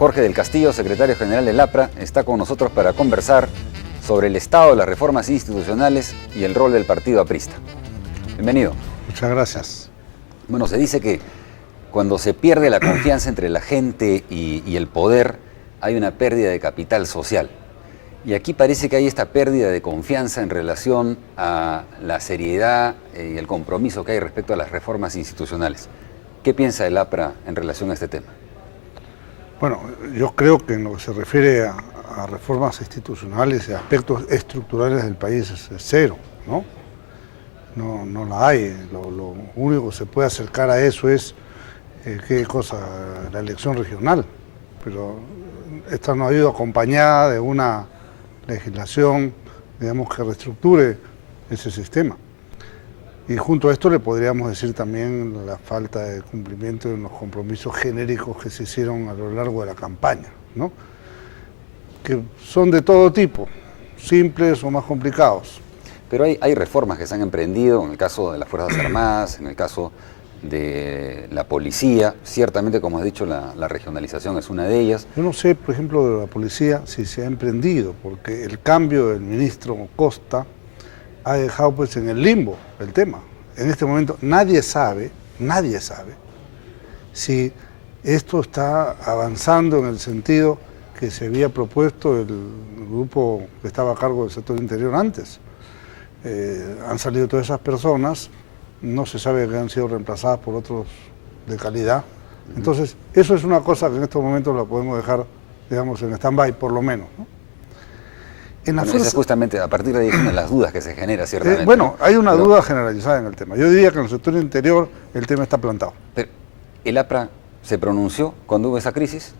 Jorge del Castillo, secretario general del APRA, está con nosotros para conversar sobre el estado de las reformas institucionales y el rol del partido aprista. Bienvenido. Muchas gracias. Bueno, se dice que cuando se pierde la confianza entre la gente y el poder, hay una pérdida de capital social. Y aquí parece que hay esta pérdida de confianza en relación a la seriedad y el compromiso que hay respecto a las reformas institucionales. ¿Qué piensa el APRA en relación a este tema? Bueno, yo creo que en lo que se refiere a reformas institucionales y aspectos estructurales del país es cero, ¿no? No la hay. Lo único que se puede acercar a eso es, ¿qué cosa? La elección regional. Pero esta no ha ido acompañada de una legislación, digamos, que reestructure ese sistema. Y junto a esto le podríamos decir también la falta de cumplimiento de los compromisos genéricos que se hicieron a lo largo de la campaña, ¿no? Que son de todo tipo, simples o más complicados. Pero hay reformas que se han emprendido, en el caso de las Fuerzas Armadas, en el caso de la policía. Ciertamente, como has dicho, la regionalización es una de ellas. Yo no sé, por ejemplo, de la policía si se ha emprendido, porque el cambio del ministro Costa ha dejado pues en el limbo el tema. En este momento nadie sabe si esto está avanzando en el sentido que se había propuesto el grupo que estaba a cargo del sector interior antes. Han salido todas esas personas, no se sabe que han sido reemplazadas por otros de calidad. Entonces, eso es una cosa que en estos momentos la podemos dejar, digamos, en stand-by, por lo menos, ¿no? Esa es justamente a partir de ahí una de las dudas que se genera, ciertamente. Bueno, hay una duda generalizada en el tema. Yo diría que en el sector interior el tema está plantado. Pero, ¿el APRA se pronunció cuando hubo esa crisis?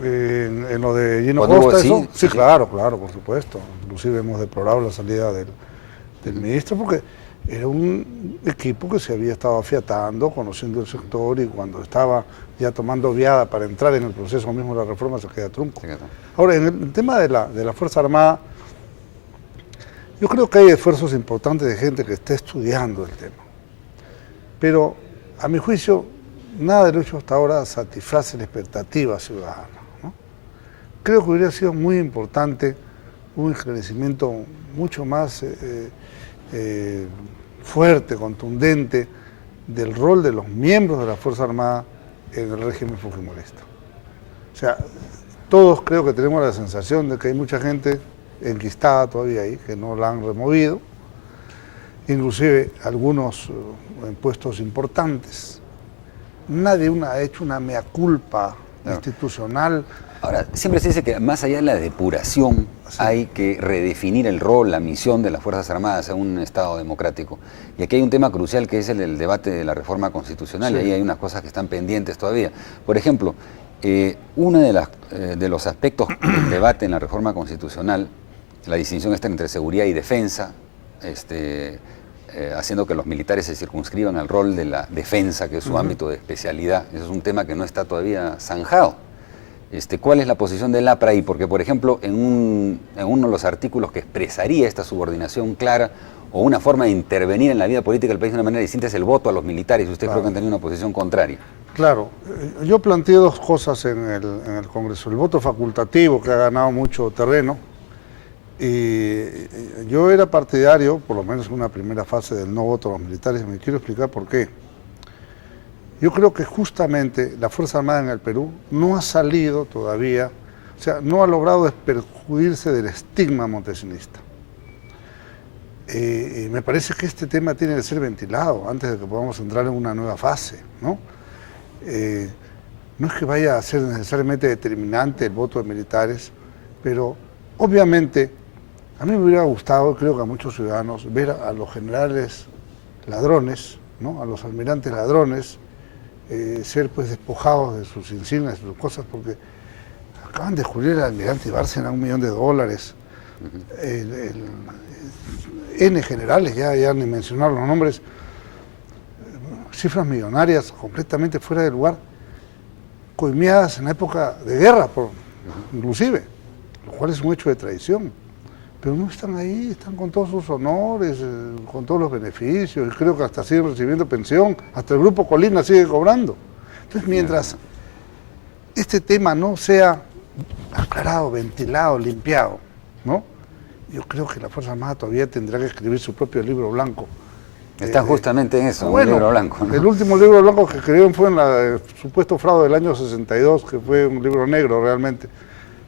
En lo de Gino Costa, Costa, sí, eso, sí, claro, por supuesto. Inclusive hemos deplorado la salida del ministro porque era un equipo que se había estado afiatando, conociendo el sector, y cuando estaba ya tomando viada para entrar en el proceso mismo de la reforma se queda trunco. Ahora, en el tema de la Fuerza Armada, yo creo que hay esfuerzos importantes de gente que está estudiando el tema. Pero, a mi juicio, nada de lo hecho hasta ahora satisface la expectativa ciudadana, ¿no? Creo que hubiera sido muy importante un esclarecimiento mucho más fuerte, contundente, del rol de los miembros de la Fuerza Armada en el régimen fujimorista. O sea, todos creo que tenemos la sensación de que hay mucha gente enquistada todavía ahí, que no la han removido, inclusive algunos en puestos importantes. Nadie ha hecho una mea culpa institucional. Ahora, siempre se dice que más allá de la depuración, hay que redefinir el rol, la misión de las Fuerzas Armadas en un Estado democrático. Y aquí hay un tema crucial que es el debate de la reforma constitucional, y ahí hay unas cosas que están pendientes todavía. Por ejemplo, uno de los aspectos del debate en la reforma constitucional, la distinción está entre seguridad y defensa, haciendo que los militares se circunscriban al rol de la defensa, que es su ámbito de especialidad. Eso es un tema que no está todavía zanjado. ¿Cuál es la posición del APRA ahí? Porque, por ejemplo, en uno de los artículos que expresaría esta subordinación clara o una forma de intervenir en la vida política del país de una manera distinta es el voto a los militares. Usted creo que han tenido una posición contraria. Claro. Yo planteé dos cosas en el Congreso. El voto facultativo, que ha ganado mucho terreno, y yo era partidario, por lo menos en una primera fase, del no voto a los militares, y me quiero explicar por qué. Yo creo que justamente la Fuerza Armada en el Perú no ha salido todavía, o sea, no ha logrado desperjudirse del estigma montesinista. Y me parece que este tema tiene que ser ventilado antes de que podamos entrar en una nueva fase, ¿no? No es que vaya a ser necesariamente determinante el voto de militares, pero obviamente a mí me hubiera gustado, creo que a muchos ciudadanos, ver a los generales ladrones, ¿no? A los almirantes ladrones, ser pues despojados de sus insignias, de sus cosas, porque acaban de descubrir al almirante Bárcena $1 millón. N generales, ya ni mencionar los nombres, cifras millonarias completamente fuera de lugar, coimeadas en la época de guerra, inclusive, lo cual es un hecho de traición. Pero no están ahí, están con todos sus honores, con todos los beneficios, y creo que hasta siguen recibiendo pensión, hasta el Grupo Colina sigue cobrando. Entonces, mientras este tema no sea aclarado, ventilado, limpiado, ¿no? Yo creo que la Fuerza Armada todavía tendrá que escribir su propio libro blanco. Está justamente en eso, bueno, un libro blanco, ¿no? El último libro blanco que escribieron fue en el supuesto fraude del año 62, que fue un libro negro realmente.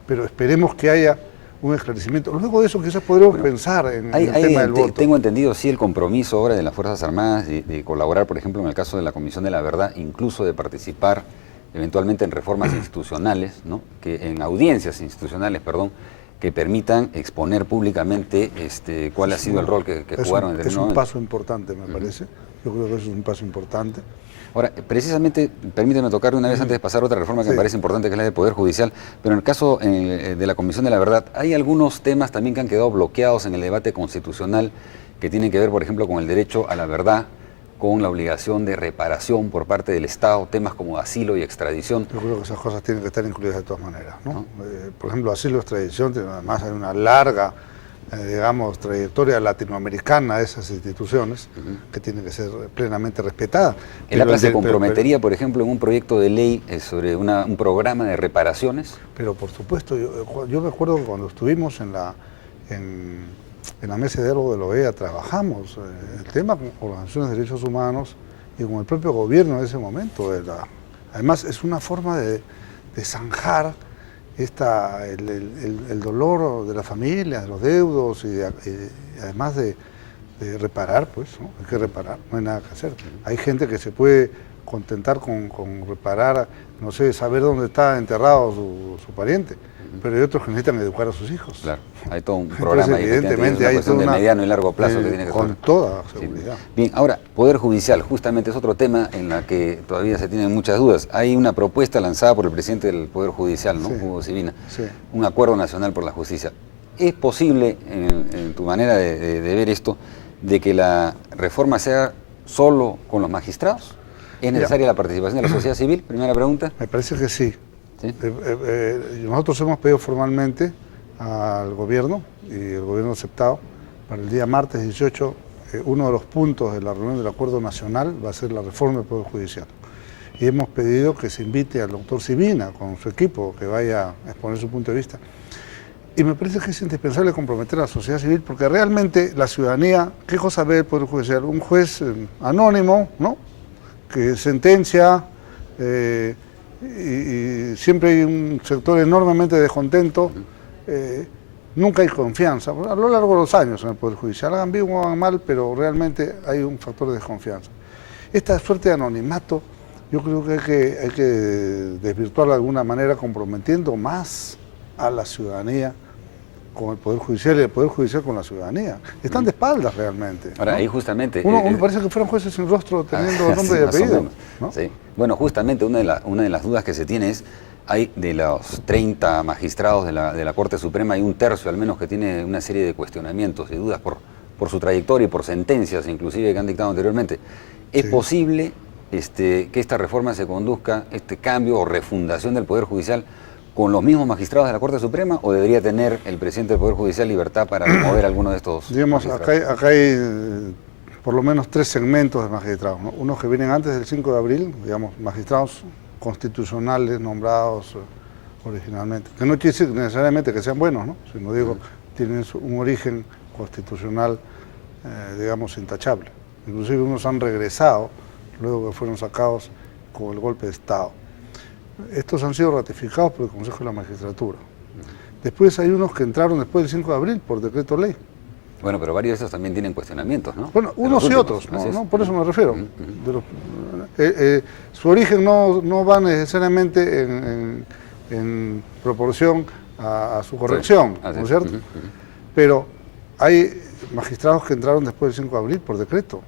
Pero esperemos que haya un esclarecimiento. Luego de eso quizás podremos pensar en el tema del voto. Tengo entendido, sí, el compromiso ahora de las Fuerzas Armadas de colaborar, por ejemplo, en el caso de la Comisión de la Verdad, incluso de participar eventualmente en reformas institucionales, ¿no? En audiencias institucionales, perdón, que permitan exponer públicamente cuál ha sido el rol que jugaron en determinado momento. Es un paso importante, me parece. Yo creo que eso es un paso importante. Ahora, precisamente, permíteme tocarle una vez antes de pasar a otra reforma que me parece importante, que es la del Poder Judicial, pero en el caso de la Comisión de la Verdad, hay algunos temas también que han quedado bloqueados en el debate constitucional que tienen que ver, por ejemplo, con el derecho a la verdad, con la obligación de reparación por parte del Estado, temas como asilo y extradición. Yo creo que esas cosas tienen que estar incluidas de todas maneras, ¿no? Por ejemplo, asilo y extradición, además hay una larga, digamos, trayectoria latinoamericana de esas instituciones que tienen que ser plenamente respetadas. ¿El APLA se comprometería, por ejemplo, en un proyecto de ley sobre un programa de reparaciones? Pero por supuesto, yo me acuerdo que cuando estuvimos en la mesa de diálogo de la OEA trabajamos el tema con organizaciones de derechos humanos y con el propio gobierno en ese momento. Además, es una forma de zanjar el dolor de la familia, de los deudos y además de reparar, pues, ¿no? Hay que reparar, no hay nada que hacer. Hay gente que se puede contentar con reparar, no sé, saber dónde está enterrado su pariente, pero hay otros que necesitan educar a sus hijos. Claro, hay todo un programa. Entonces, evidentemente hay cuestión de mediano y largo plazo que tiene que con toda seguridad. Sí. Bien, ahora, Poder Judicial, justamente es otro tema en la que todavía se tienen muchas dudas. Hay una propuesta lanzada por el presidente del Poder Judicial, ¿no? Hugo Sibina, un acuerdo nacional por la justicia. ¿Es posible, en tu manera de ver esto, de que la reforma sea solo con los magistrados? ¿Es necesaria la participación de la sociedad civil? Primera pregunta. Me parece que sí. ¿Sí? Nosotros hemos pedido formalmente al gobierno, y el gobierno ha aceptado, para el día martes 18, uno de los puntos de la reunión del Acuerdo Nacional va a ser la reforma del Poder Judicial. Y hemos pedido que se invite al doctor Sibina con su equipo, que vaya a exponer su punto de vista. Y me parece que es indispensable comprometer a la sociedad civil, porque realmente la ciudadanía, ¿qué cosa ve el Poder Judicial? Un juez anónimo, ¿no?, que sentencia, y siempre hay un sector enormemente descontento, nunca hay confianza, a lo largo de los años en el Poder Judicial, hagan bien o hagan mal, pero realmente hay un factor de desconfianza. Esta suerte de anonimato, yo creo que hay que desvirtuarla de alguna manera, comprometiendo más a la ciudadanía con el Poder Judicial y el Poder Judicial con la ciudadanía. Están de espaldas realmente, ahora, ¿no? Ahí justamente... Uno parece que fueran jueces sin rostro teniendo nombre y apellido, ¿no? Sí. Bueno, justamente una de las dudas que se tiene es, hay de los 30 magistrados de la Corte Suprema, hay un tercio al menos que tiene una serie de cuestionamientos y dudas por su trayectoria y por sentencias inclusive que han dictado anteriormente. ¿Es posible que esta reforma se conduzca, este cambio o refundación del Poder Judicial, con los mismos magistrados de la Corte Suprema, o debería tener el presidente del Poder Judicial libertad para remover alguno de estos magistrados? Acá hay por lo menos 3 segmentos de magistrados, ¿no? Unos que vienen antes del 5 de abril, digamos, magistrados constitucionales nombrados originalmente, que no quiere decir necesariamente que sean buenos, ¿no?, sino digo, tienen un origen constitucional, digamos, intachable. Inclusive unos han regresado luego que fueron sacados con el golpe de Estado. Estos han sido ratificados por el Consejo de la Magistratura. Después hay unos que entraron después del 5 de abril por decreto ley. Bueno, pero varios de esos también tienen cuestionamientos, ¿no? Bueno, unos y otros, ¿no? Por eso me refiero. Su origen no va necesariamente en proporción a su corrección, ¿no es cierto? Pero hay magistrados que entraron después del 5 de abril por decreto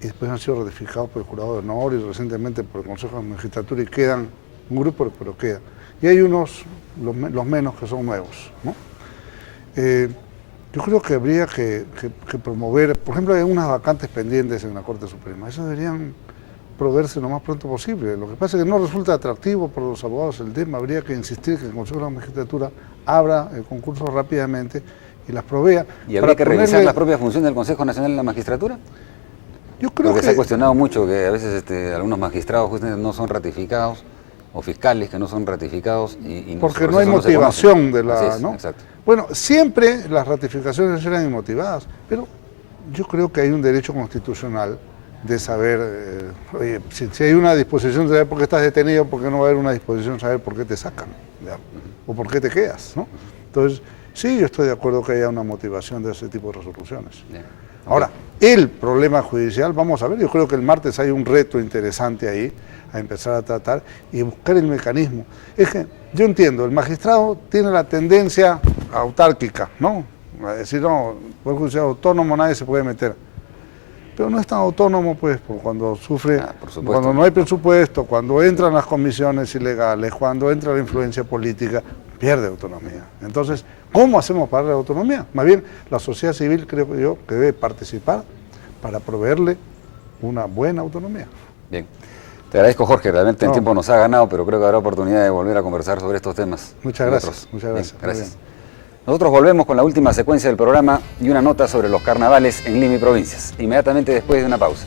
y después han sido ratificados por el Jurado de Honor y recientemente por el Consejo de la Magistratura, y quedan un grupo, pero queda. Y hay unos, los menos, que son nuevos, ¿no? Yo creo que habría que promover, por ejemplo, hay unas vacantes pendientes en la Corte Suprema, esas deberían proveerse lo más pronto posible. Lo que pasa es que no resulta atractivo para los abogados el tema, habría que insistir que el Consejo de la Magistratura abra el concurso rápidamente y las provea. ¿Y habría que revisar la propia función del Consejo Nacional de la Magistratura? Yo creo Porque se ha cuestionado mucho que a veces algunos magistrados justamente no son ratificados o fiscales que no son ratificados y porque no hay motivación de la... Así es, ¿no? exacto. Bueno, siempre las ratificaciones eran inmotivadas, pero yo creo que hay un derecho constitucional de saber, oye, si hay una disposición de saber por qué estás detenido, ¿por qué no va a haber una disposición de saber por qué te sacan? ¿Ya? O por qué te quedas, ¿no? Entonces, sí, yo estoy de acuerdo que haya una motivación de ese tipo de resoluciones. Bien. Ahora, el problema judicial, vamos a ver, yo creo que el martes hay un reto interesante ahí, a empezar a tratar y buscar el mecanismo. Es que yo entiendo, el magistrado tiene la tendencia autárquica, ¿no? A decir, no, el Poder Judicial autónomo, nadie se puede meter. Pero no es tan autónomo, pues, cuando sufre, cuando no hay presupuesto, cuando entran las comisiones ilegales, cuando entra la influencia política, pierde autonomía. Entonces, ¿cómo hacemos para la autonomía? Más bien, la sociedad civil, creo yo, que debe participar para proveerle una buena autonomía. Bien. Te agradezco, Jorge, realmente el tiempo nos ha ganado, pero creo que habrá oportunidad de volver a conversar sobre estos temas. Muchas gracias. Muchas gracias. Bien, gracias. Nosotros volvemos con la última secuencia del programa y una nota sobre los carnavales en Lima y provincias, inmediatamente después de una pausa.